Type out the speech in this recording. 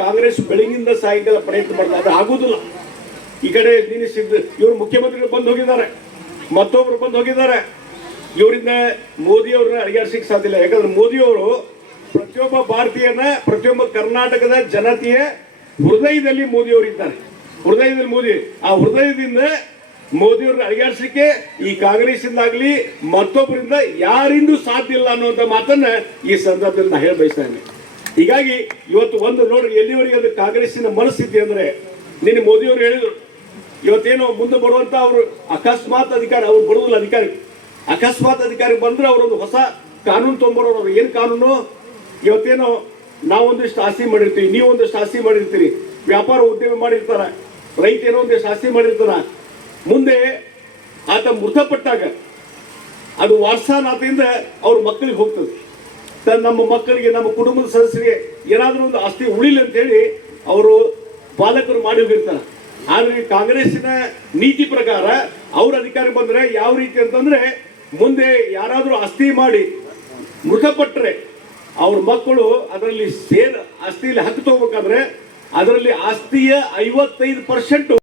ಕಾಂಗ್ರೆಸ್ ಬೆಳಗಿಂದ ಸಾಯಂಕಾಲ ಪ್ರಯತ್ನ ಮಾಡ್ತಾರೆ, ಅದು ಆಗುದಿಲ್ಲ. ಈ ಕಡೆ ಇವರು ಮುಖ್ಯಮಂತ್ರಿಗಳು ಬಂದು ಹೋಗಿದ್ದಾರೆ, ಮತ್ತೊಬ್ರು ಬಂದು ಹೋಗಿದ್ದಾರೆ. ಇವರಿಂದ ಮೋದಿ ಅವ್ರನ್ನ ಅಡಿಯಾಡ್ಸಿಕ್ ಸಾಧ್ಯ ಇಲ್ಲ. ಯಾಕಂದ್ರೆ ಮೋದಿ ಅವರು ಪ್ರತಿಯೊಬ್ಬ ಭಾರತೀಯನ, ಪ್ರತಿಯೊಬ್ಬ ಕರ್ನಾಟಕದ ಜನತೆಯ ಹೃದಯದಲ್ಲಿ ಮೋದಿ ಅವರು ಇದ್ದಾರೆ. ಹೃದಯದಲ್ಲಿ ಮೋದಿ, ಆ ಹೃದಯದಿಂದ ಮೋದಿ ಅವ್ರನ್ನ ಅಡಿಯಾಡ್ಸಲಿಕ್ಕೆ ಈ ಕಾಂಗ್ರೆಸ್ ಇಂದಾಗ್ಲಿ ಮತ್ತೊಬ್ಬರಿಂದ ಯಾರಿಂದೂ ಸಾಧ್ಯ ಇಲ್ಲ ಅನ್ನುವಂಥ ಮಾತನ್ನ ಈ ಸಂದರ್ಭದಲ್ಲಿ ನಾ ಹೇಳಿ ಬಯಸ್ತಾ ಇದ್ದೀನಿ. ಹೀಗಾಗಿ ಇವತ್ತು ಒಂದು ನೋಡ್ರಿ, ಎಲ್ಲಿವರೆಗೆ ಅದು ಕಾಂಗ್ರೆಸ್ಸಿನ ಮನಸ್ಥಿತಿ ಅಂದ್ರೆ, ನಿನ್ನೆ ಮೋದಿ ಅವರು ಹೇಳಿದ್ರು, ಇವತ್ತೇನೋ ಮುಂದೆ ಬರುವಂತ ಅವರು ಅಕಸ್ಮಾತ್ ಅಧಿಕಾರ, ಅವ್ರು ಬರುವುದಿಲ್ಲ ಅಧಿಕಾರಿ, ಅಕಸ್ಮಾತ್ ಅಧಿಕಾರಿ ಬಂದ್ರೆ ಅವರೊಂದು ಹೊಸ ಕಾನೂನು ತೊಗೊಂಬರೋರು. ಏನ್ ಕಾನೂನು? ಇವತ್ತೇನೋ ನಾವೊಂದಿಷ್ಟು ಆಸ್ತಿ ಮಾಡಿರ್ತೀವಿ, ನೀವು ಒಂದಿಷ್ಟು ಆಸ್ತಿ ಮಾಡಿರ್ತೀರಿ, ವ್ಯಾಪಾರ ಉದ್ಯಮ ಮಾಡಿರ್ತಾರ, ರೈತ ಏನೋ ಒಂದಿಷ್ಟು ಆಸ್ತಿ ಮಾಡಿರ್ತಾರ. ಮುಂದೆ ಆತ ಮೃತಪಟ್ಟಾಗ ಅದು ವಾರಸಾನಾಥದಿಂದ ಅವ್ರ ಮಕ್ಕಳಿಗೆ ಹೋಗ್ತದೆ. ನಮ್ಮ ಮಕ್ಕಳಿಗೆ, ನಮ್ಮ ಕುಟುಂಬದ ಸದಸ್ಯರಿಗೆ ಏನಾದರೂ ಒಂದು ಆಸ್ತಿ ಉಳಿಲಿ ಅಂತ ಹೇಳಿ ಅವರು ಪಾಲಕರು ಮಾಡಿ ಹೋಗಿರ್ತಾರೆ. ಆದ್ರೆ ಕಾಂಗ್ರೆಸ್ಸಿನ ನೀತಿ ಪ್ರಕಾರ ಅವ್ರ ಅಧಿಕಾರ ಬಂದ್ರೆ ಯಾವ ರೀತಿ ಅಂತಂದ್ರೆ, ಮುಂದೆ ಯಾರಾದ್ರೂ ಆಸ್ತಿ ಮಾಡಿ ಮೃತಪಟ್ಟರೆ ಅವ್ರ ಮಕ್ಕಳು ಅದರಲ್ಲಿ ಆಸ್ತಿಯಲ್ಲಿ ಹಕ್ಕು ತಗೋಬೇಕಾದ್ರೆ ಅದರಲ್ಲಿ ಆಸ್ತಿಯ 55%